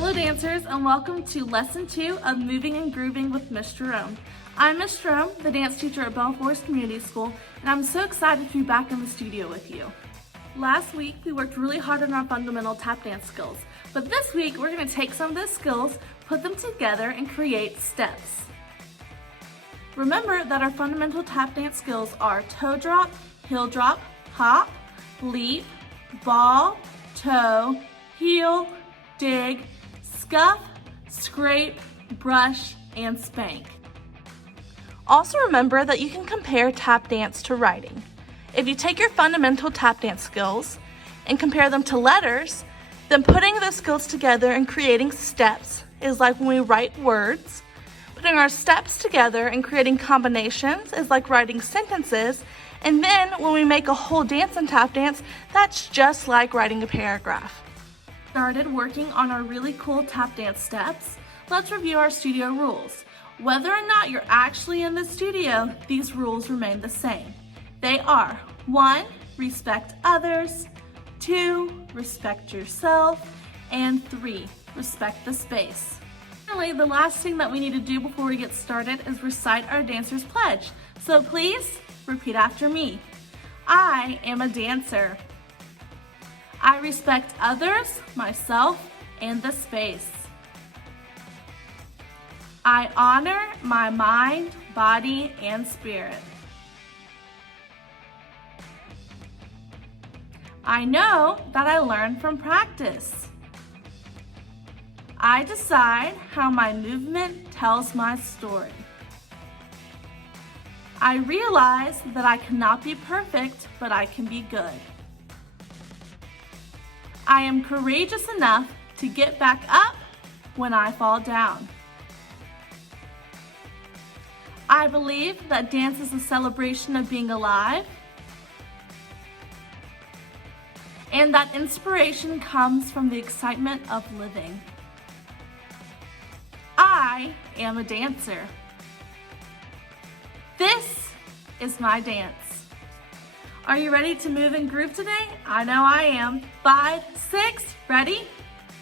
Hello dancers, and welcome to Lesson 2 of Moving and Grooving with Miss Jerome. I'm Miss Jerome, the dance teacher at Belle Community School, and I'm so excited to be back in the studio with you. Last week, we worked really hard on our fundamental tap dance skills, but this week we're going to take some of those skills, put them together, and create steps. Remember that our fundamental tap dance skills are toe drop, heel drop, hop, leap, ball, toe, heel, dig, scuff, scrape, brush, and spank. Also remember that you can compare tap dance to writing. If you take your fundamental tap dance skills and compare them to letters, then putting those skills together and creating steps is like when we write words. Putting our steps together and creating combinations is like writing sentences. And then when we make a whole dance in tap dance, that's just like writing a paragraph. Started working on our really cool tap dance steps, let's review our studio rules. Whether or not you're actually in the studio, these rules remain the same. They are 1, respect others, 2, respect yourself, and 3, respect the space. Finally, the last thing that we need to do before we get started is recite our dancer's pledge. So please repeat after me. I am a dancer. I respect others, myself, and the space. I honor my mind, body, and spirit. I know that I learn from practice. I decide how my movement tells my story. I realize that I cannot be perfect, but I can be good. I am courageous enough to get back up when I fall down. I believe that dance is a celebration of being alive, and that inspiration comes from the excitement of living. I am a dancer. This is my dance. Are you ready to move and groove today? I know I am. 5, 6, ready?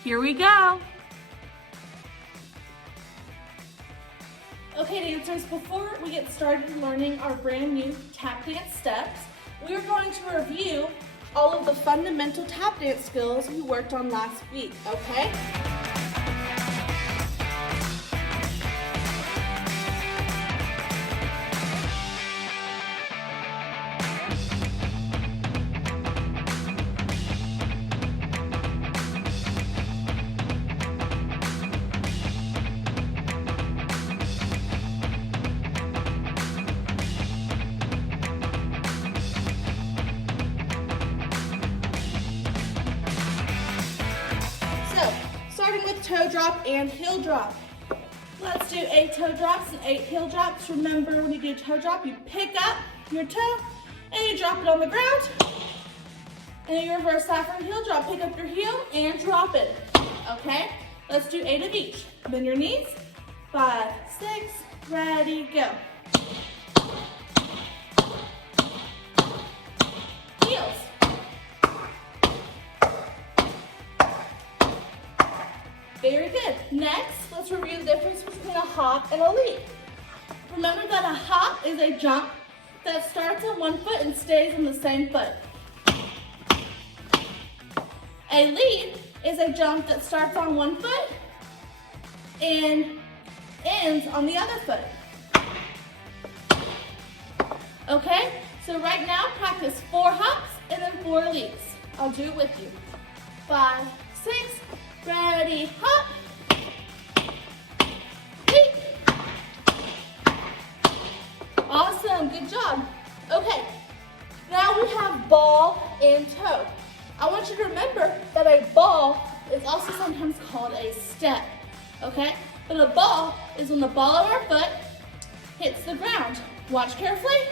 Here we go. Okay dancers, before we get started learning our brand new tap dance steps, we're going to review all of the fundamental tap dance skills we worked on last week, okay? Starting with toe drop and heel drop. Let's do 8 toe drops and 8 heel drops. Remember, when you do toe drop, you pick up your toe and you drop it on the ground. And you reverse that for a heel drop. Pick up your heel and drop it. Okay? Let's do 8 of each. Bend your knees. 5, 6, ready, go. Heels. Very good. Next, let's review the difference between a hop and a leap. Remember that a hop is a jump that starts on one foot and stays on the same foot. A leap is a jump that starts on one foot and ends on the other foot. Okay, so right now practice 4 hops and then 4 leaps. I'll do it with you. 5, 6, ready, hop, leap. Awesome, good job. Okay, now we have ball and toe. I want you to remember that a ball is also sometimes called a step, okay? But a ball is when the ball of our foot hits the ground. Watch carefully.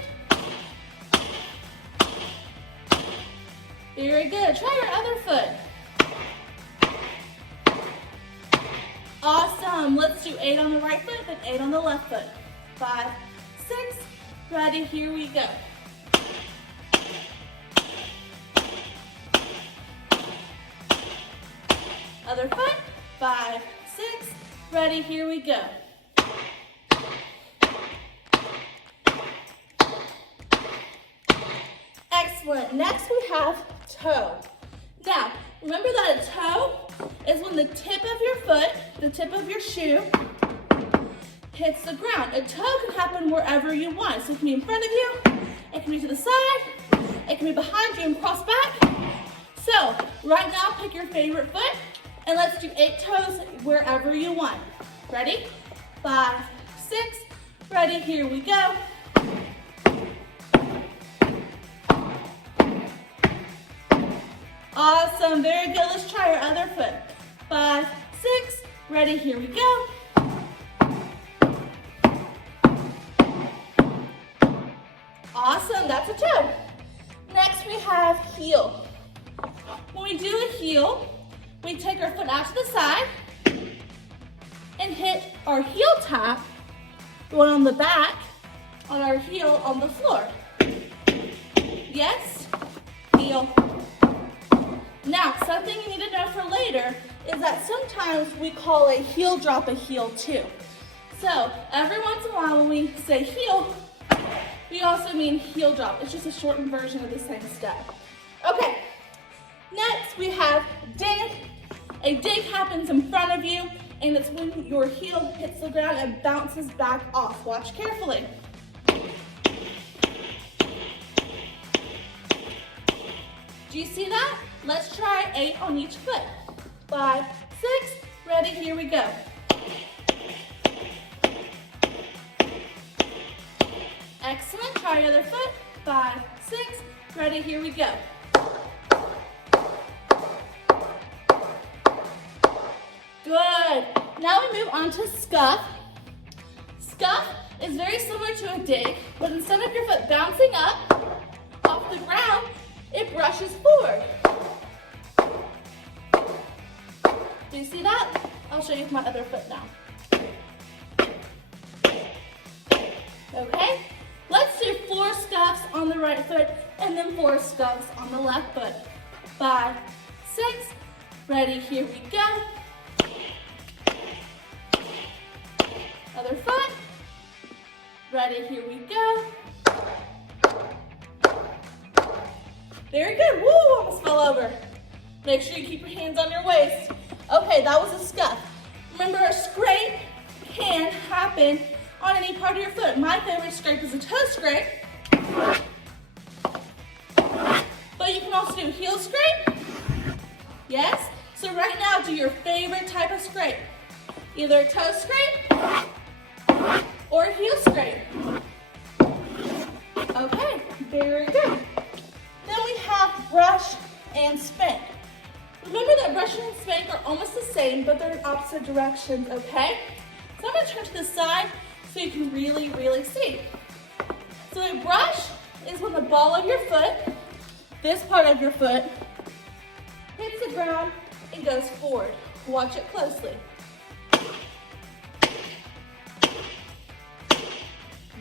Very good. Try your other foot. Awesome. Let's do 8 on the right foot, then 8 on the left foot. 5, 6, ready, here we go. Other foot, 5, 6. Ready, here we go. Excellent. Next we have toe. Now, remember that a toe is when the tip of your foot, the tip of your shoe, hits the ground. A toe can happen wherever you want. So it can be in front of you, it can be to the side, it can be behind you and cross back. So, right now, pick your favorite foot, and let's do 8 toes wherever you want. Ready? 5, 6. Ready, here we go. Awesome, very good. Let's try our other foot. 5, 6. Ready, here we go. Awesome, that's a toe. Next we have heel. When we do a heel, we take our foot out to the side and hit our heel tap, the one on the back, on our heel on the floor. Yes, heel. Now, something you need to know for later is that sometimes we call a heel drop a heel too. So, every once in a while when we say heel, we also mean heel drop. It's just a shortened version of the same step. Okay, next we have dig. A dig happens in front of you, and it's when your heel hits the ground and bounces back off. Watch carefully. Do you see that? Let's try 8 on each foot. 5, 6, ready, here we go. Excellent, try your other foot. 5, 6, ready, here we go. Good. Now we move on to scuff. Scuff is very similar to a dig, but instead of your foot bouncing up off the ground, it brushes forward. Do you see that? I'll show you with my other foot now. Okay, let's do 4 scuffs on the right foot and then 4 scuffs on the left foot. 5, 6, ready, here we go. Other foot, ready, here we go. Very good, woo, almost fell over. Make sure you keep your hands on your waist. Okay, that was a scuff. Remember, a scrape can happen on any part of your foot. My favorite scrape is a toe scrape. But you can also do heel scrape. Yes? So right now, do your favorite type of scrape. Either a toe scrape or a heel scrape. Okay, very good. Then we have brush and spank. Remember that brush and spank are almost the same, but they're in opposite directions, okay? So I'm gonna turn to the side so you can really, really see. So a brush is when the ball of your foot, this part of your foot, hits the ground and goes forward. Watch it closely.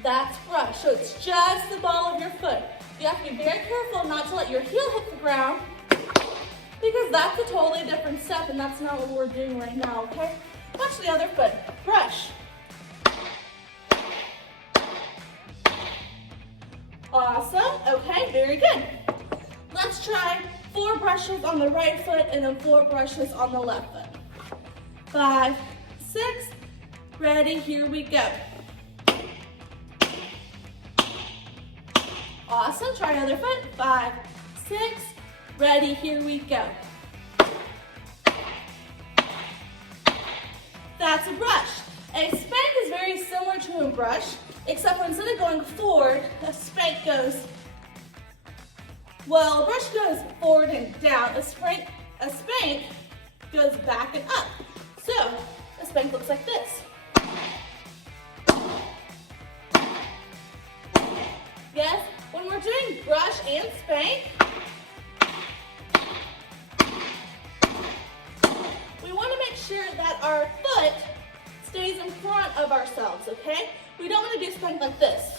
That's brush, so it's just the ball of your foot. You have to be very careful not to let your heel hit the ground, because that's a totally different step and that's not what we're doing right now, okay? Watch the other foot, brush. Awesome, okay, very good. Let's try 4 brushes on the right foot and then 4 brushes on the left foot. 5, 6, ready, here we go. Awesome, try other foot. 5, 6, ready, here we go. That's a brush. A spank is very similar to a brush, except for instead of going forward, a spank goes, well, a brush goes forward and down. A spank goes back and up. So, a spank looks like this. Yes? When we're doing brush and spank, we want to make sure that our foot stays in front of ourselves, okay? We don't want to do spank like this.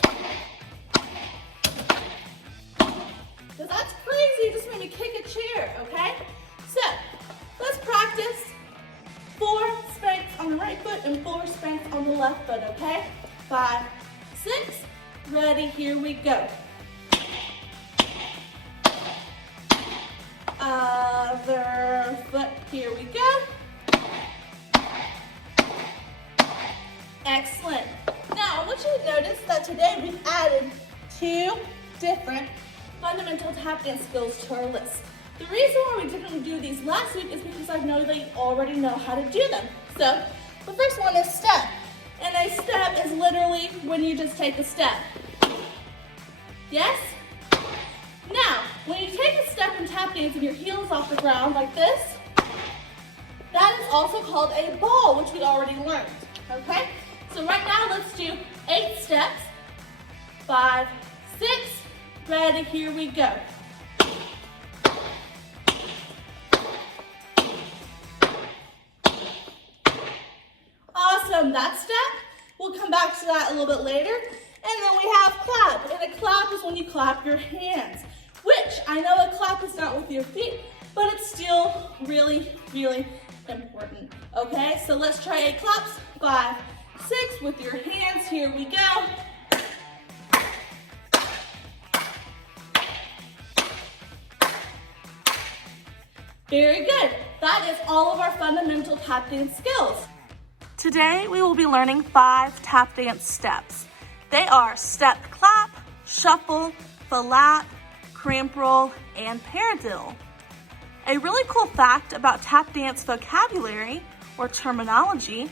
Because that's crazy, you just made me kick a chair, okay? So, let's practice 4 and 4 spanks on the left foot, okay? 5, 6, ready, here we go. Other foot, here we go. Excellent. Now, I want you to notice that today we've added 2 different fundamental tap dance skills to our list. The reason why we didn't do these last week is because I know that you already know how to do them. So, the first one is step. And a step is literally when you just take a step. Yes? Now, when you take a step in tap dance and your heel's off the ground like this, that is also called a ball, which we already learned, okay? So right now, let's do 8 steps. 5, 6, ready, here we go. Awesome, that step. We'll come back to that a little bit later. And then we have clap, and a clap is when you clap your hands, which I know a clap is not with your feet, but it's still really, really important, okay? So let's try 8 claps, 5, 6, with your hands, here we go. Very good. That is all of our fundamental tap dance skills. Today, we will be learning 5 tap dance steps. They are step clap, shuffle, flap, cramp roll, and paradiddle. A really cool fact about tap dance vocabulary or terminology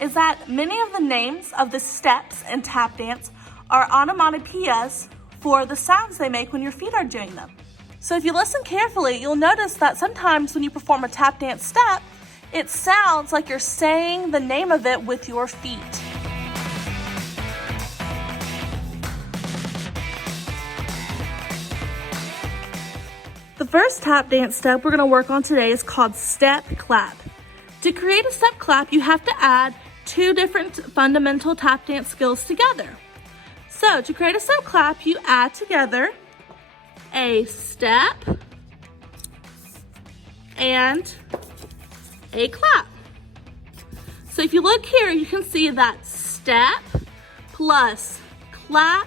is that many of the names of the steps in tap dance are onomatopoeias for the sounds they make when your feet are doing them. So if you listen carefully, you'll notice that sometimes when you perform a tap dance step, it sounds like you're saying the name of it with your feet. The first tap dance step we're going to work on today is called step clap. To create a step clap, you have to add 2 different fundamental tap dance skills together. So to create a step clap, you add together a step and a clap. So if you look here, you can see that step plus clap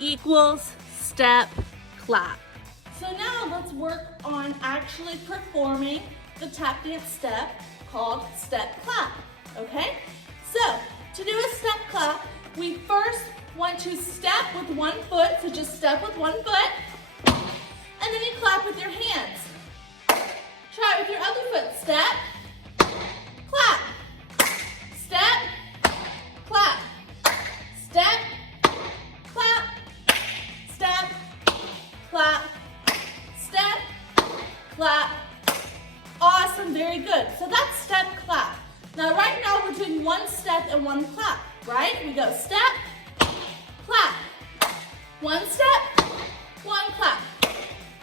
equals step clap. So now let's work on actually performing the tap dance step called step clap, okay? So to do a step clap, we first want to step with 1 foot, so just step with 1 foot, and then you clap with your hands. Try with your other foot, step, clap, step, clap, step, clap, step, clap, step, clap. Awesome, very good. So that's step clap. Now right now we're doing 1 step and 1 clap, right? We go step, clap, 1 step, 1 clap,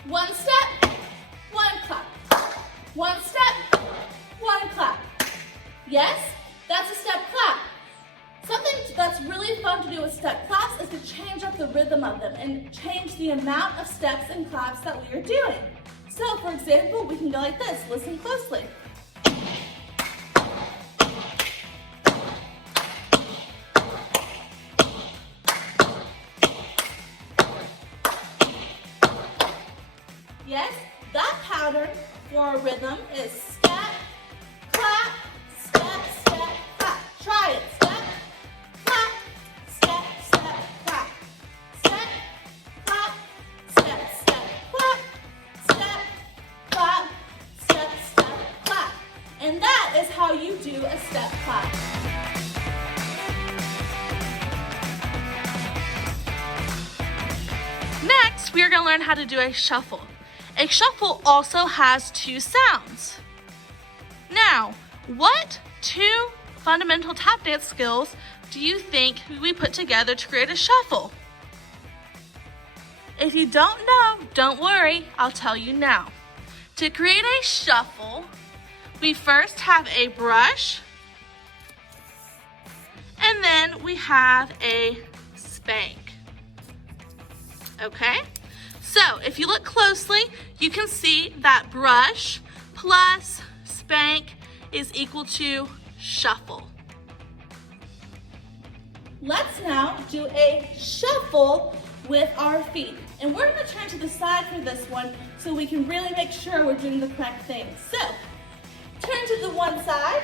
1 step, 1 clap, 1 step, 1 clap. Yes, that's a step clap. Something that's really fun to do with step claps is to change up the rhythm of them and change the amount of steps and claps that we are doing. So for example, we can go like this. Listen closely. Yes, that pattern for a rhythm is step, clap, step, step, clap. Try it. Step, clap, step, step, clap. Step, clap, step, step, clap. Step, clap, step, step, clap. And that is how you do a step clap. Next, we are going to learn how to do a shuffle. A shuffle also has 2 sounds. Now, what 2 fundamental tap dance skills do you think we put together to create a shuffle? If you don't know, don't worry, I'll tell you now. To create a shuffle, we first have a brush, and then we have a spank. Okay? So if you look closely, you can see that brush plus spank is equal to shuffle. Let's now do a shuffle with our feet. And we're gonna turn to the side for this one so we can really make sure we're doing the correct thing. So, turn to the one side,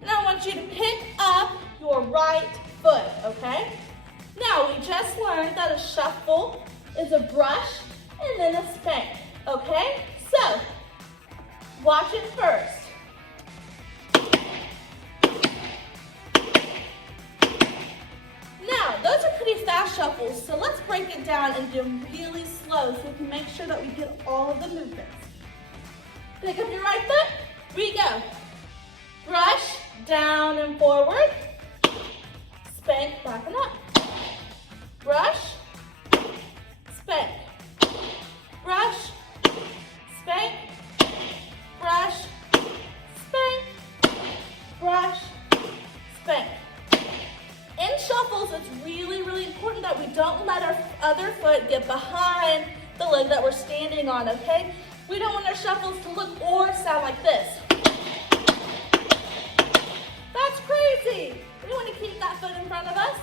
and I want you to pick up your right foot, okay? Now, we just learned that a shuffle is a brush and then a spank, okay? So, watch it first. Now, those are pretty fast shuffles, so let's break it down and do them really slow so we can make sure that we get all of the movements. Pick up your right foot, here we go. Brush, down and forward. Spank, back and up. Brush, spank. Brush, spank. Brush, spank. Brush, spank. In shuffles, it's really, really important that we don't let our other foot get behind the leg that we're standing on, okay? We don't want our shuffles to look or sound like this. That's crazy. We want to keep that foot in front of us.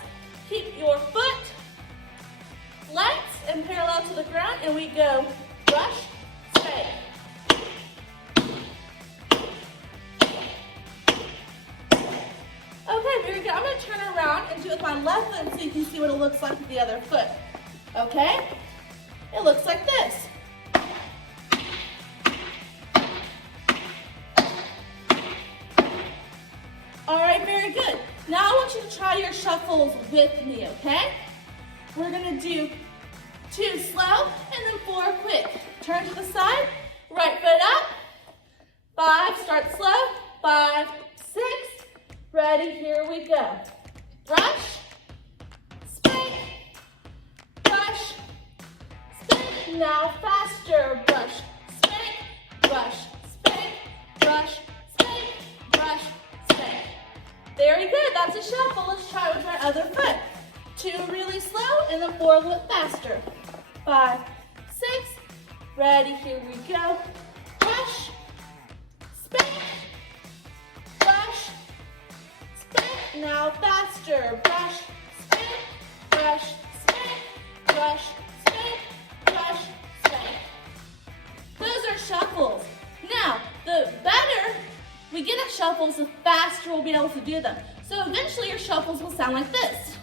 Keep your foot flexed and parallel to the ground, and we go brush, spank. Okay, very good. I'm going to turn around and do it with my left foot so you can see what it looks like with the other foot. Okay? It looks like this. All right, very good. Now I want you to try your shuffles with me, okay? We're going to do 2 slow and then 4 quick. Turn to the side, right foot up. 5, start slow. 5, 6. Ready, here we go. Brush, spank, brush, spank. Now faster. Brush, spank, brush, spank, brush, spank, brush, spank. Very good, that's a shuffle. Let's try it with our other foot. 2 really slow and then 4 a little faster. 5, 6, ready, here we go. Brush, spank, brush, spank. Now faster. Brush, spank, brush, spank, brush, spank, brush, spank. Those are shuffles. Now, the better we get at shuffles, the faster we'll be able to do them. So eventually your shuffles will sound like this.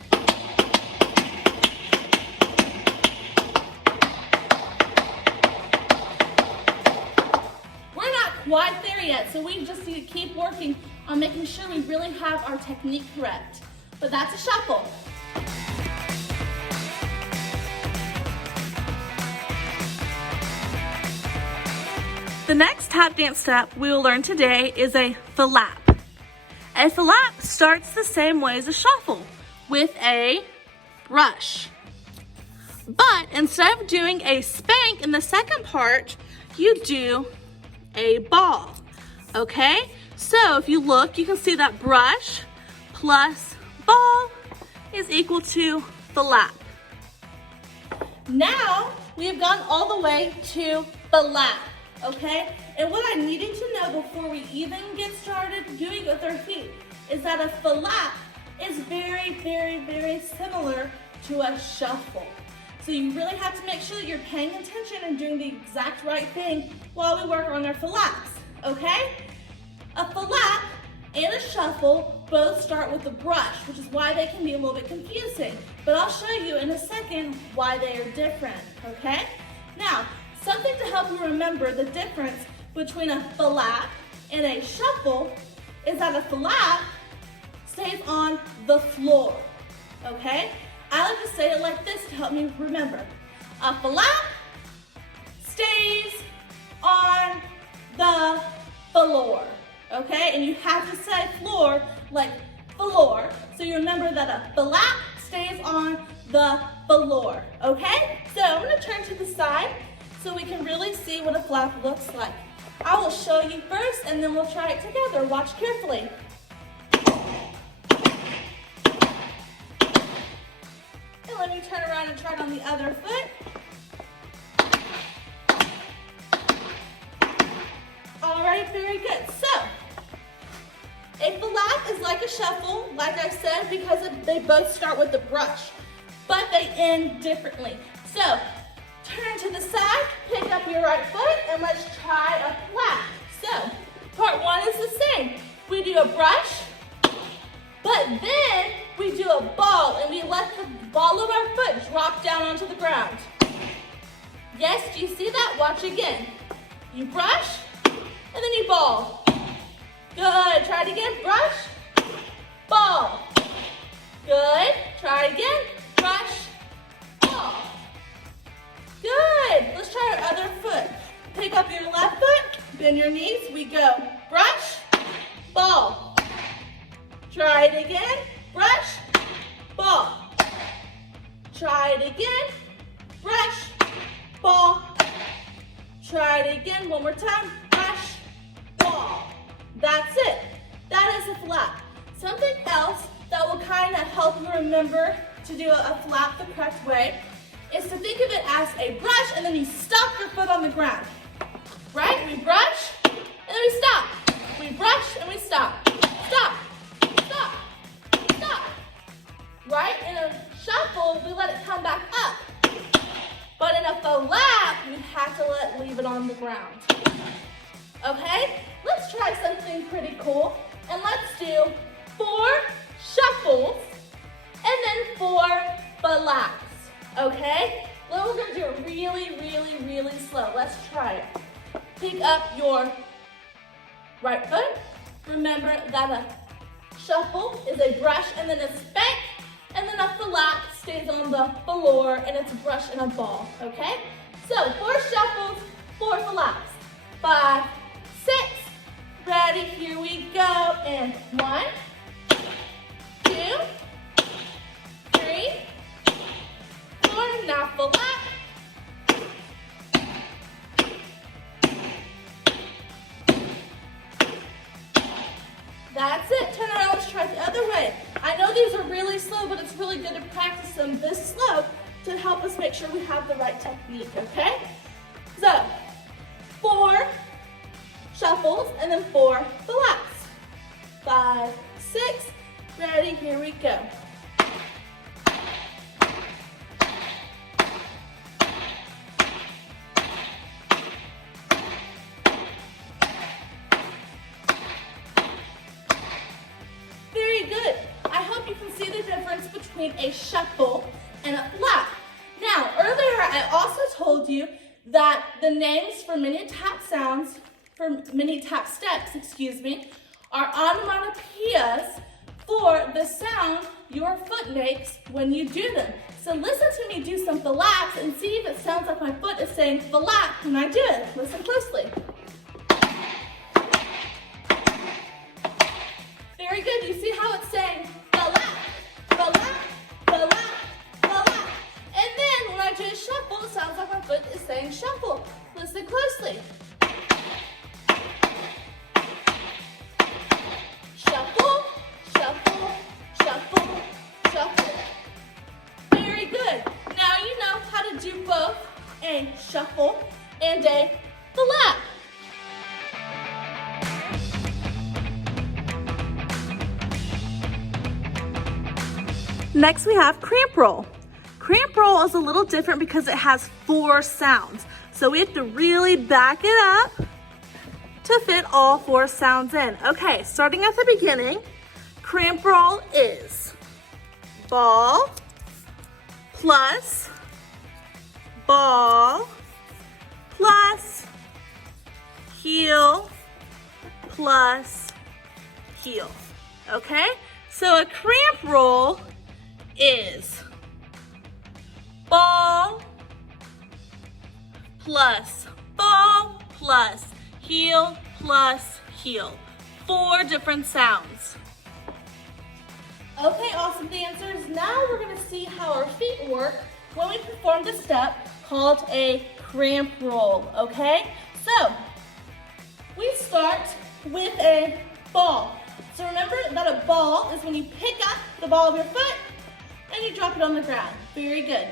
We're not quite there yet, so we just need to keep working on making sure we really have our technique correct. But that's a shuffle. The next tap dance step we will learn today is a flap. A flap starts the same way as a shuffle, with a brush. But instead of doing a spank in the second part, you do a ball, okay? So if you look, you can see that brush plus ball is equal to flap. Now we have gone all the way to flap. Okay, and what I needed to know before we even get started doing it with our feet is that a flap is very, very, very similar to a shuffle. So you really have to make sure that you're paying attention and doing the exact right thing while we work on our flaps, okay? A flap and a shuffle both start with a brush, which is why they can be a little bit confusing. But I'll show you in a second why they are different, okay? Now, something to help you remember the difference between a flap and a shuffle is that a flap stays on the floor, okay? I like to say it like this to help me remember. A flap stays on the floor, okay? And you have to say floor like floor, so you remember that a flap stays on the floor, okay? So I'm gonna turn to the side so we can really see what a flap looks like. I will show you first and then we'll try it together. Watch carefully. And let me turn around and try it on the other foot. All right, very good. So, a flap is like a shuffle, like I said, because they both start with the brush, but they end differently. So turn to the side, pick up your right foot, and let's try a flat. So part one is the same. We do a brush, but then we do a ball, and we let the ball of our foot drop down onto the ground. Yes, do you see that? Watch again. You brush, and then you ball. Good, try it again, brush, ball. Good, try it again, brush, ball. Good, let's try our other foot. Pick up your left foot, bend your knees, we go brush, ball. Try it again, brush, ball. Try it again, brush, ball. Try it again, one more time, brush, ball. That's it. That is a flat. Something else that will kind of help you remember to do a flat the correct way is to think of it as a brush, and then you stop your foot on the ground. Right? We brush, and then we stop. We brush, and we stop. Stop, stop, stop. Right? In a shuffle, we let it come back up. But in a flat, we have to leave it on the ground. Okay? Let's try something pretty cool. And let's do 4 shuffles and then 4 flats. Okay? Well, we're gonna do it really, really, really slow. Let's try it. Pick up your right foot. Remember that a shuffle is a brush and then a spank, and then a flat stays on the floor and it's a brush and a ball, okay? So 4 shuffles, 4 flats. 5, 6, ready, here we go. And 1, 2, 3, 4, now flat. That's it, turn around, let's try it the other way. I know these are really slow, but it's really good to practice them this slow to help us make sure we have the right technique, okay? So, 4 shuffles and then 4 flats. 5, 6, ready, here we go. Very good. I hope you can see the difference between a shuffle and a flat. Now, earlier I also told you that the names for many tap sounds, for many tap steps, are onomatopoeias for the sound your foot makes when you do them. So listen to me do some flats and see if it sounds like my foot is saying flat when I do it. Listen closely. Very good. You see how it's saying flat, flat, flat, flat. And then when I do a shuffle, it sounds like my foot is saying shuffle. Listen closely. Shuffle, shuffle, shuffle, shuffle. Very good. Now you know how to do both a shuffle and a flat. Next we have cramp roll. Cramp roll is a little different because it has 4 sounds. So we have to really back it up to fit all 4 sounds in. Okay, starting at the beginning, cramp roll is ball plus ball plus heel plus heel. Okay, so a cramp roll is ball plus ball plus heel plus heel. 4 different sounds. Okay, awesome dancers. Now we're going to see how our feet work when we perform the step called a cramp roll, okay? So, we start with a ball. So remember that a ball is when you pick up the ball of your foot and you drop it on the ground. Very good.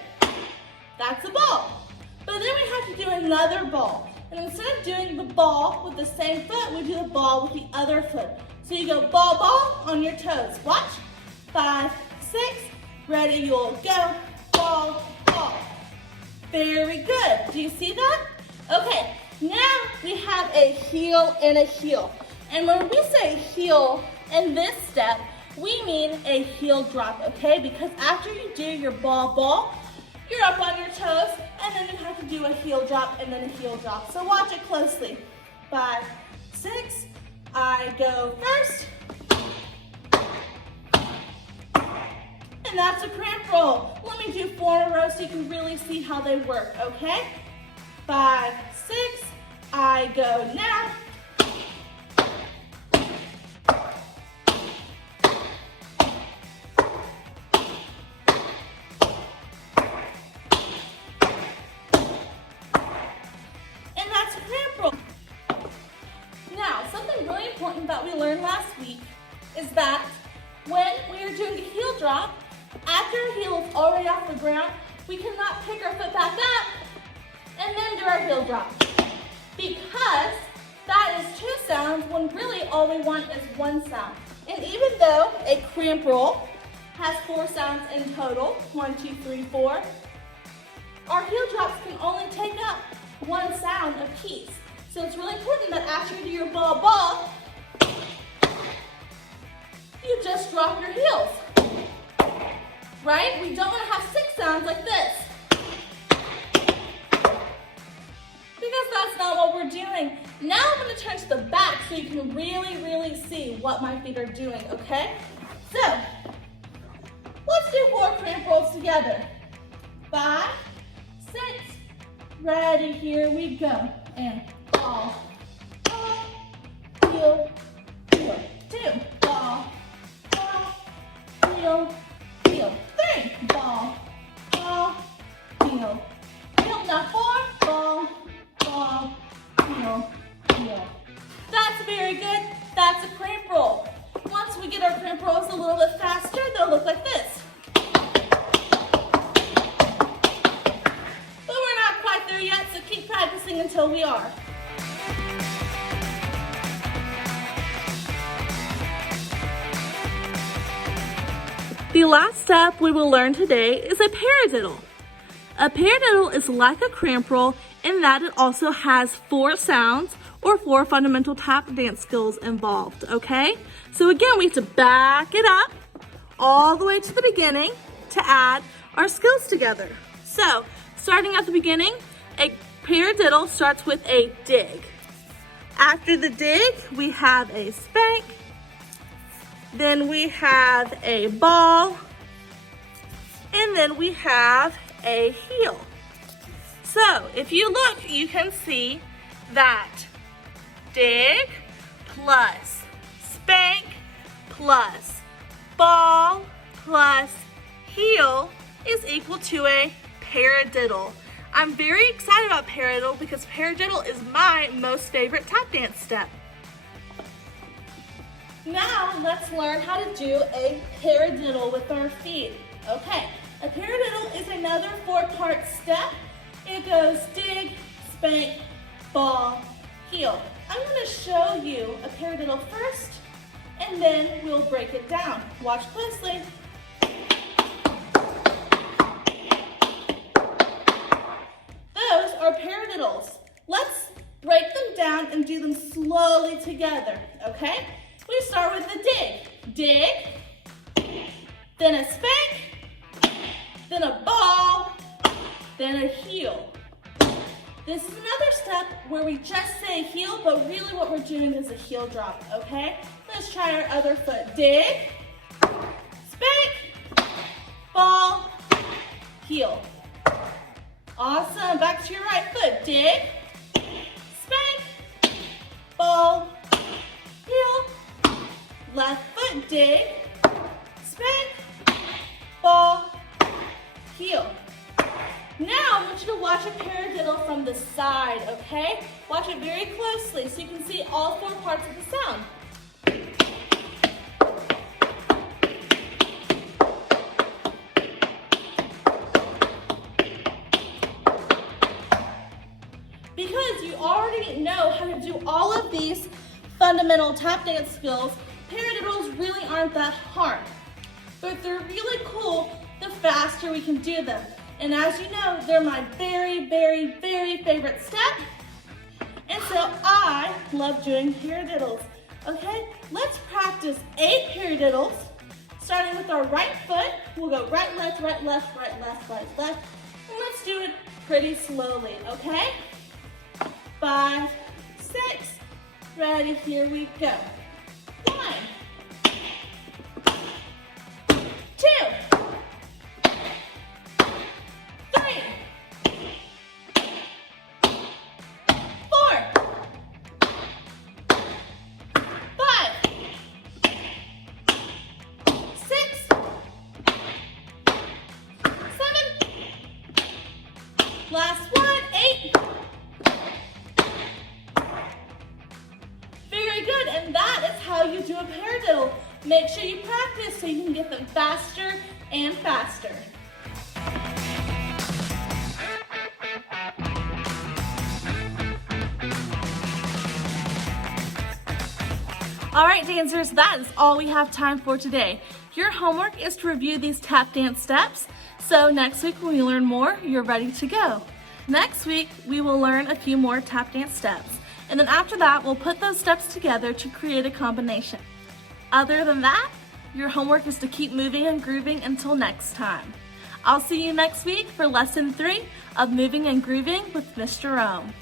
That's a ball. But then we have to do another ball. And instead of doing the ball with the same foot, we do the ball with the other foot. So you go ball, ball on your toes. Watch. 5, 6, Ready, you'll go. Ball, ball. Very good. Do you see that? Okay, now we have a heel and a heel. And when we say heel in this step, we mean a heel drop, okay? Because after you do your ball, you're up on your toes, and then you have to do a heel drop and then a heel drop. So watch it closely. 5, 6, I go first. And that's a cramp roll. Let me do 4 in a row so you can really see how they work, okay? 5, 6, I go now. And that's a cramp roll. Now, something really important that we learned last week is that when we are doing a heel drop, after our heel is already off the ground, we cannot pick our foot back up and then do our heel drop. Because that is 2 sounds when really all we want is 1 sound. And even though a cramp roll has 4 sounds in total, 1, 2, 3, 4, our heel drops can only take up 1 sound apiece. So it's really important that after you do your ball, you just drop your heels. Right? We don't want to have 6 sounds like this. Because that's not what we're doing. Now I'm going to turn to the back so you can really see what my feet are doing, okay? So, let's do 4 cramp rolls together. 5, 6, ready, here we go. And ball, ball, heel, heel. 2, ball, ball, heel, heel. 3, ball, ball, heel, heel. Now 4, ball, ball, heel, heel. That's very good. That's a cramp roll. Once we get our cramp rolls a little bit faster, they'll look like this. But we're not quite there yet, so keep practicing until we are. The last step we will learn today is a paradiddle. A paradiddle is like a cramp roll in that it also has 4 sounds or 4 fundamental tap dance skills involved, okay? So again, we have to back it up all the way to the beginning to add our skills together. So, starting at the beginning, a paradiddle starts with a dig. After the dig, we have a spank. Then we have a ball, and then we have a heel. So if you look, you can see that dig plus spank plus ball plus heel is equal to a paradiddle. I'm very excited about paradiddle because paradiddle is my most favorite tap dance step. Now let's learn how to do a paradiddle with our feet. Okay, a paradiddle is another 4-part step. It goes dig, spank, ball, heel. I'm going to show you a paradiddle first, and then we'll break it down. Watch closely. Those are paradiddles. Let's break them down and do them slowly together, okay? We start with the dig. Dig, then a spank, then a ball, then a heel. This is another step where we just say heel, but really what we're doing is a heel drop, okay? Let's try our other foot. Dig, spank, ball, heel. Awesome. Back to your right foot. Dig, spank, ball, heel. Left foot, dig, spank, ball, heel. Now I want you to watch a paradiddle from the side, okay? Watch it very closely so you can see all 4 parts of the sound. Because you already know how to do all of these fundamental tap dance skills, paradiddles really aren't that hard, but they're really cool the faster we can do them. And as you know, they're my very, very, very favorite step. And so I love doing paradiddles. Okay, let's practice 8 paradiddles. Starting with our right foot, we'll go right, left, right, left, right, left, right, left. And let's do it pretty slowly, okay? 5, 6, ready, here we go. 1, 2, 3, 4, 5, 6, 7, last one, 8. Very good, and that is how you do a paradiddle. Make sure you practice so you can get them faster and faster. All right, dancers, that is all we have time for today. Your homework is to review these tap dance steps, so next week when we learn more, you're ready to go. Next week, we will learn a few more tap dance steps, and then after that, we'll put those steps together to create a combination. Other than that, your homework is to keep moving and grooving until next time. I'll see you next week for Lesson 3 of Moving and Grooving with Miss Jerome.